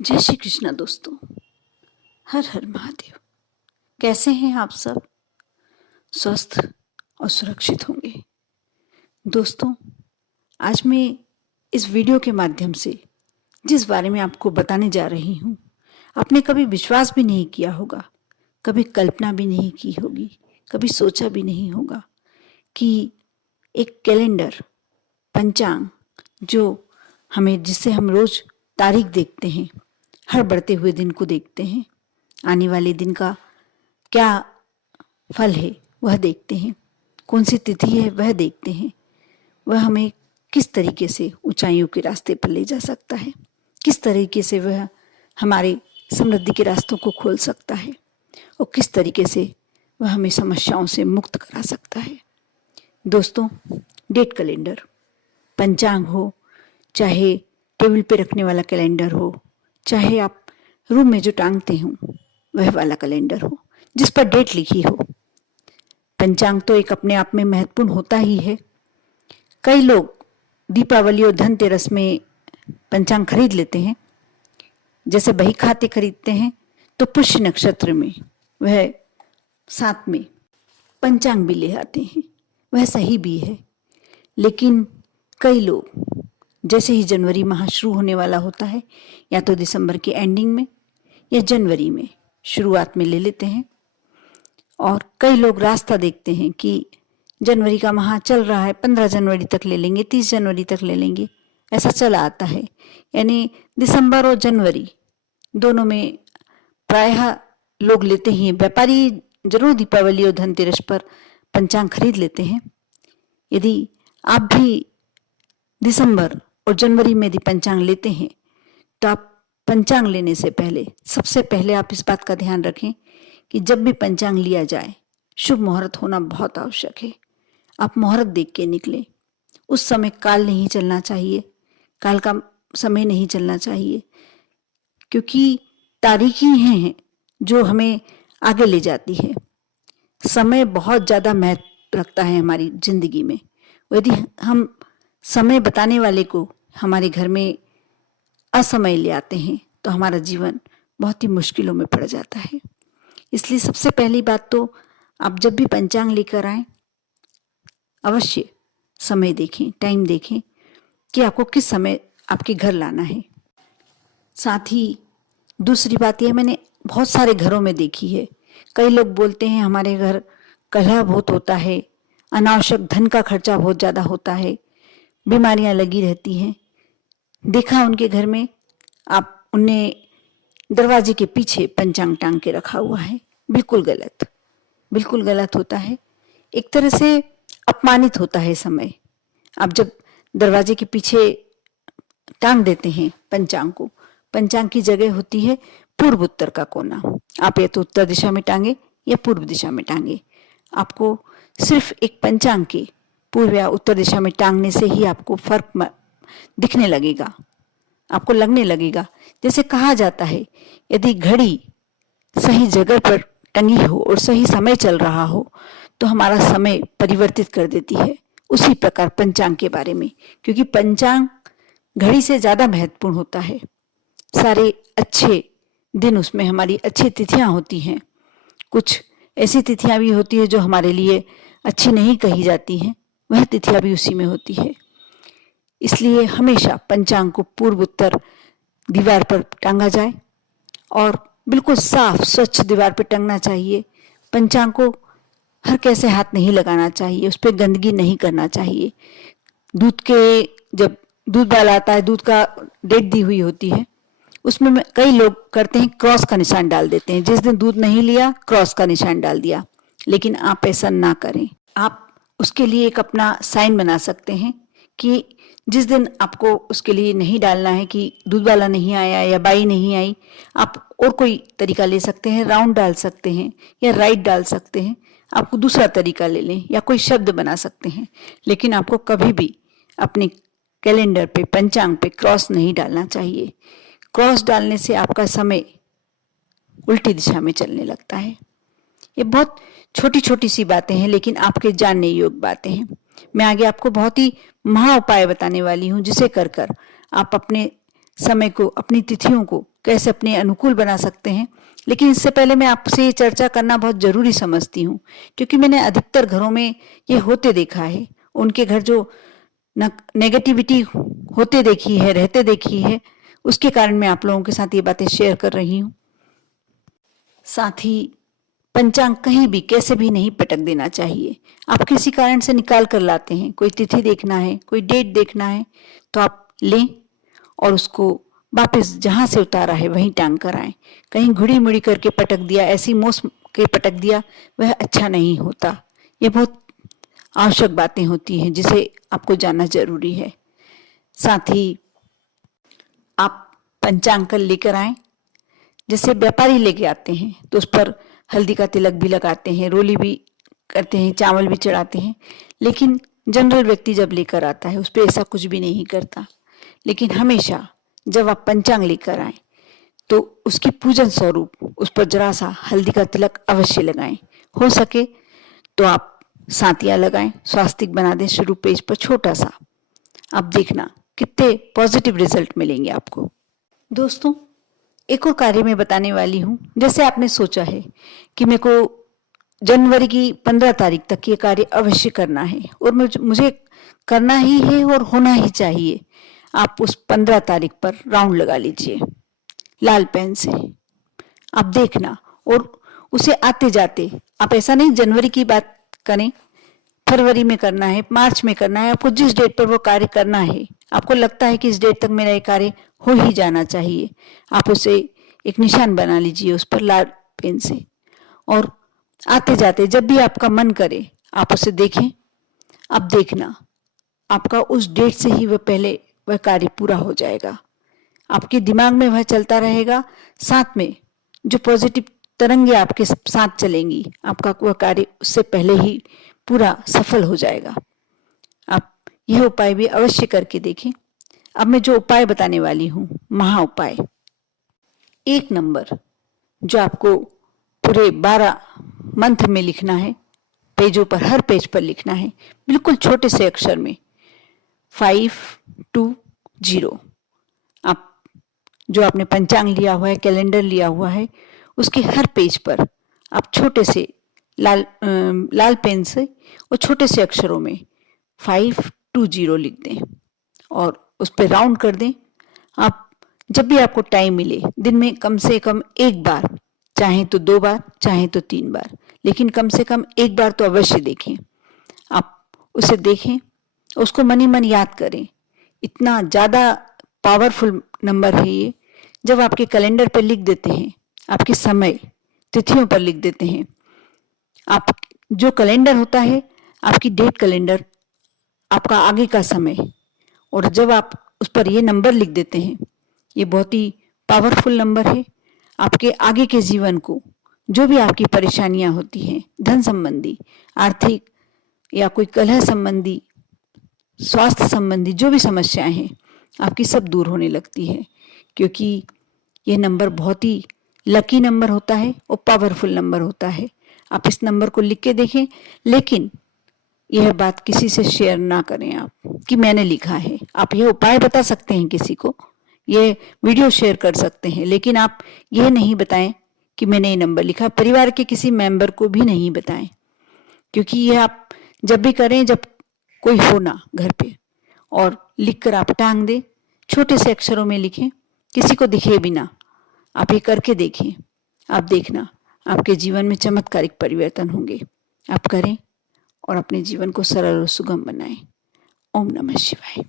जय श्री कृष्णा दोस्तों। हर हर महादेव। कैसे हैं आप सब? स्वस्थ और सुरक्षित होंगे। दोस्तों, आज मैं इस वीडियो के माध्यम से जिस बारे में आपको बताने जा रही हूँ, आपने कभी विश्वास भी नहीं किया होगा, कभी कल्पना भी नहीं की होगी, कभी सोचा भी नहीं होगा कि एक कैलेंडर, पंचांग, जो जिससे हम रोज तारीख देखते हैं, हर बढ़ते हुए दिन को देखते हैं, आने वाले दिन का क्या फल है वह देखते हैं, कौन सी तिथि है वह देखते हैं, वह हमें किस तरीके से ऊंचाइयों के रास्ते पर ले जा सकता है, किस तरीके से वह हमारे समृद्धि के रास्तों को खोल सकता है और किस तरीके से वह हमें समस्याओं से मुक्त करा सकता है। दोस्तों, डेट कैलेंडर, पंचांग हो, चाहे टेबल पे रखने वाला कैलेंडर हो, चाहे आप रूम में जो टांगते हो वह वाला कैलेंडर हो जिस पर डेट लिखी हो, पंचांग तो एक अपने आप में महत्वपूर्ण होता ही है। कई लोग दीपावली और धनतेरस में पंचांग खरीद लेते हैं। जैसे बही खाते खरीदते हैं तो पुष्य नक्षत्र में वह साथ में पंचांग भी ले आते हैं, वह सही भी है। लेकिन कई लोग जैसे ही जनवरी माह शुरू होने वाला होता है, या तो दिसंबर के एंडिंग में या जनवरी में शुरुआत में ले लेते हैं, और कई लोग रास्ता देखते हैं कि जनवरी का माह चल रहा है, 15 जनवरी तक ले लेंगे, 30 जनवरी तक ले लेंगे, ऐसा चला आता है। यानी दिसंबर और जनवरी दोनों में प्रायः लोग लेते ही हैं। व्यापारी जरूर दीपावली और धनतेरस पर पंचांग खरीद लेते हैं। यदि आप भी दिसंबर और जनवरी में यदि पंचांग लेते हैं तो आप पंचांग लेने से पहले सबसे पहले आप इस बात का ध्यान रखें कि जब भी पंचांग लिया जाए, शुभ मुहूर्त होना बहुत आवश्यक है। आप मुहूर्त देख के निकलें। उस समय काल नहीं चलना चाहिए, काल का समय नहीं चलना चाहिए, क्योंकि तारीख ही हैं जो हमें आगे ले जाती है। समय बहुत ज़्यादा महत्व रखता है हमारी जिंदगी में। यदि हम समय बताने वाले को हमारे घर में असमय ले आते हैं तो हमारा जीवन बहुत ही मुश्किलों में पड़ जाता है। इसलिए सबसे पहली बात तो आप जब भी पंचांग लेकर आए, अवश्य समय देखें, टाइम देखें कि आपको किस समय आपके घर लाना है। साथ ही दूसरी बात यह मैंने बहुत सारे घरों में देखी है। कई लोग बोलते हैं हमारे घर कलह बहुत होता है, अनावश्यक धन का खर्चा बहुत ज़्यादा होता है, बीमारियां लगी रहती हैं। देखा उनके घर में, आप उनने दरवाजे के पीछे पंचांग टांग के रखा हुआ है। बिल्कुल गलत, बिल्कुल गलत होता है। एक तरह से अपमानित होता है समय। आप जब दरवाजे के पीछे टांग देते हैं पंचांग को, पंचांग की जगह होती है पूर्व उत्तर का कोना। आप या तो उत्तर दिशा में टांगे या पूर्व दिशा में टांगे। आपको सिर्फ एक पंचांग के पूर्व या उत्तर दिशा में टांगने से ही आपको फर्क दिखने लगेगा, आपको लगने लगेगा। जैसे कहा जाता है, यदि घड़ी सही जगह पर टंगी हो और सही समय चल रहा हो तो हमारा समय परिवर्तित कर देती है। उसी प्रकार पंचांग के बारे में, क्योंकि पंचांग घड़ी से ज्यादा महत्वपूर्ण होता है। सारे अच्छे दिन उसमें हमारी अच्छी तिथियां होती हैं। कुछ ऐसी तिथियां भी होती है जो हमारे लिए अच्छी नहीं कही जाती हैं, वह तिथियां भी उसी में होती है। इसलिए हमेशा पंचांग को पूर्व उत्तर दीवार पर टांगा जाए और बिल्कुल साफ स्वच्छ दीवार पर टंगना चाहिए। पंचांग को हर कैसे हाथ नहीं लगाना चाहिए, उस पर गंदगी नहीं करना चाहिए। दूध के जब दूध वाला आता है, दूध का डेट दी हुई होती है, उसमें कई लोग करते हैं क्रॉस का निशान डाल देते हैं। जिस दिन दूध नहीं लिया, क्रॉस का निशान डाल दिया। लेकिन आप ऐसा ना करें। आप उसके लिए एक अपना साइन बना सकते हैं कि जिस दिन आपको उसके लिए नहीं डालना है कि दूध वाला नहीं आया या बाई नहीं आई, आप और कोई तरीका ले सकते हैं, राउंड डाल सकते हैं या राइट डाल सकते हैं। आपको दूसरा तरीका ले लें या कोई शब्द बना सकते हैं, लेकिन आपको कभी भी अपने कैलेंडर पे, पंचांग पे क्रॉस नहीं डालना चाहिए। क्रॉस डालने से आपका समय उल्टी दिशा में चलने लगता है। ये बहुत छोटी छोटी सी बातें हैं, लेकिन आपके जानने योग्य बातें हैं। मैं आगे आपको बहुत ही महा उपाय बताने वाली हूँ, जिसे कर कर आप अपने समय को, अपनी तिथियों को कैसे अपने अनुकूल बना सकते हैं। लेकिन इससे पहले मैं आपसे ये चर्चा करना बहुत ज़रूरी समझती हूँ, क्योंकि मैंने अधिकतर घरों में ये होते देखा है। उनके घर जो नेगेटिविटी होते देखी है, रहते देखी है, उसके कारण मैं आप लोगों के साथ ये बातें शेयर कर रही हूँ। साथ ही पंचांग कहीं भी कैसे भी नहीं पटक देना चाहिए। आप किसी कारण से निकाल कर लाते हैं, कोई तिथि देखना है, कोई डेट देखना है, तो आप लें और उसको वापस जहाँ से उतारा है वहीं टांग कर आए। कहीं घुड़ी मुड़ी करके पटक दिया, ऐसी मोस के पटक दिया, वह अच्छा नहीं होता। ये बहुत आवश्यक बातें होती हैं जिसे आपको जानना जरूरी है। साथ ही आप पंचांग कल लेकर आए। जैसे व्यापारी लेके आते हैं तो उस पर हल्दी का तिलक भी लगाते हैं, रोली भी करते हैं, चावल भी चढ़ाते हैं। लेकिन जनरल व्यक्ति जब लेकर आता है उस पर ऐसा कुछ भी नहीं करता। लेकिन हमेशा जब आप पंचांग लेकर आए तो उसकी पूजन स्वरूप उस पर जरा सा हल्दी का तिलक अवश्य लगाएं। हो सके तो आप सातिया लगाएं, स्वास्तिक बना दें शुरू पेज पर छोटा सा। आप देखना कितने पॉजिटिव रिजल्ट मिलेंगे आपको। दोस्तों, एक और कार्य मैं बताने वाली हूँ। जैसे आपने सोचा है कि मेरे को जनवरी की 15 तारीख तक ये कार्य अवश्य करना है और मुझे करना ही है और होना ही चाहिए। आप उस 15 तारीख पर राउंड लगा लीजिए लाल पेन से। आप देखना और उसे आते जाते, आप ऐसा नहीं जनवरी की बात करें, फरवरी में करना है, मार्च में करना है, आपको जिस डेट पर वो कार्य करना है, आपको लगता है कि इस डेट तक मेरा ये कार्य हो ही जाना चाहिए, आप उसे एक निशान बना लीजिए उस पर लाल पेन से। और आते जाते जब भी आपका मन करे आप उसे देखें। अब देखना आपका उस डेट से ही वह कार्य पूरा हो जाएगा। आपके दिमाग में वह चलता रहेगा, साथ में जो पॉजिटिव तरंगे आपके साथ चलेंगी, आपका वह कार्य उससे पहले ही पूरा सफल हो जाएगा। आप यह उपाय भी अवश्य करके देखें। अब मैं जो उपाय बताने वाली हूँ, महा उपाय 1 नंबर, जो आपको पूरे 12 मंत्र में लिखना है, पेजों पर, हर पेज पर लिखना है, बिल्कुल छोटे से अक्षर में, 520। आप जो आपने पंचांग लिया हुआ है, कैलेंडर लिया हुआ है, उसके हर पेज पर आप छोटे से लाल पेन से और छोटे से अक्षरों में 520 लिख दें और उस पर राउंड कर दें। आप जब भी आपको टाइम मिले, दिन में कम से कम 1 बार, चाहे तो 2 बार, चाहे तो 3 बार, लेकिन कम से कम 1 बार तो अवश्य देखें। आप उसे देखें, उसको मन ही मन याद करें। इतना ज़्यादा पावरफुल नंबर है ये। जब आपके कैलेंडर पर लिख देते हैं, आपके समय तिथियों पर लिख देते हैं, आप जो कैलेंडर होता है, आपकी डेट कैलेंडर, आपका आगे का समय, और जब आप उस पर ये नंबर लिख देते हैं, ये बहुत ही पावरफुल नंबर है। आपके आगे के जीवन को, जो भी आपकी परेशानियां होती हैं, धन संबंधी, आर्थिक या कोई कलह संबंधी, स्वास्थ्य संबंधी जो भी समस्याएं हैं, आपकी सब दूर होने लगती है। क्योंकि ये नंबर बहुत ही लकी नंबर होता है और पावरफुल नंबर होता है। आप इस नंबर को लिख के देखें, लेकिन यह बात किसी से शेयर ना करें आप कि मैंने लिखा है। आप यह उपाय बता सकते हैं किसी को, ये वीडियो शेयर कर सकते हैं, लेकिन आप यह नहीं बताएं कि मैंने ये नंबर लिखा। परिवार के किसी मेंबर को भी नहीं बताएं, क्योंकि ये आप जब भी करें, जब कोई हो ना घर पे, और लिखकर आप टांग दें, छोटे से अक्षरों में लिखें, किसी को दिखे भी ना। आप ये करके देखें, आप देखना आपके जीवन में चमत्कारिक परिवर्तन होंगे। आप करें और अपने जीवन को सरल और सुगम बनाएं। ओम नमः शिवाय।